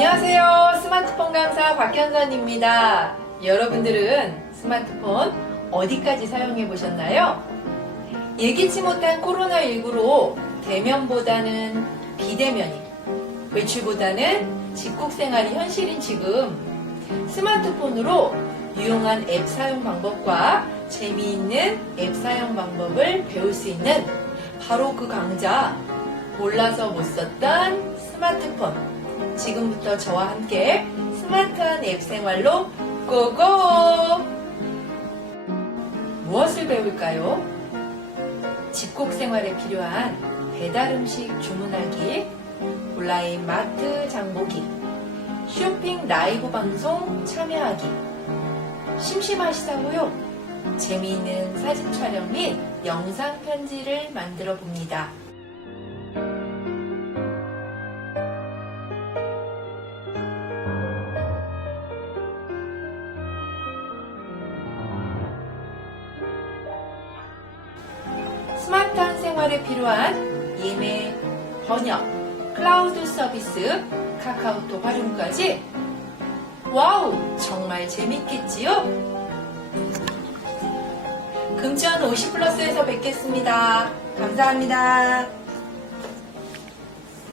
안녕하세요. 스마트폰 강사 박현선입니다. 여러분들은 스마트폰 어디까지 사용해 보셨나요? 예기치 못한 코로나19로 대면보다는 비대면이, 외출보다는 집국 생활이 현실인 지금 스마트폰으로 유용한 앱 사용 방법과 재미있는 앱 사용 방법을 배울 수 있는 바로 그 강좌 몰라서 못 썼던 스마트폰 지금부터 저와 함께 스마트한 앱 생활로 고고! 무엇을 배울까요? 집콕 생활에 필요한 배달 음식 주문하기, 온라인 마트 장보기, 쇼핑 라이브 방송 참여하기. 심심하시다고요? 재미있는 사진 촬영 및 영상 편지를 만들어 봅니다. 생활에 필요한 예매, 번역, 클라우드 서비스, 카카오톡 활용까지 와우! 정말 재밌겠지요? 금전 50플러스에서 뵙겠습니다. 감사합니다.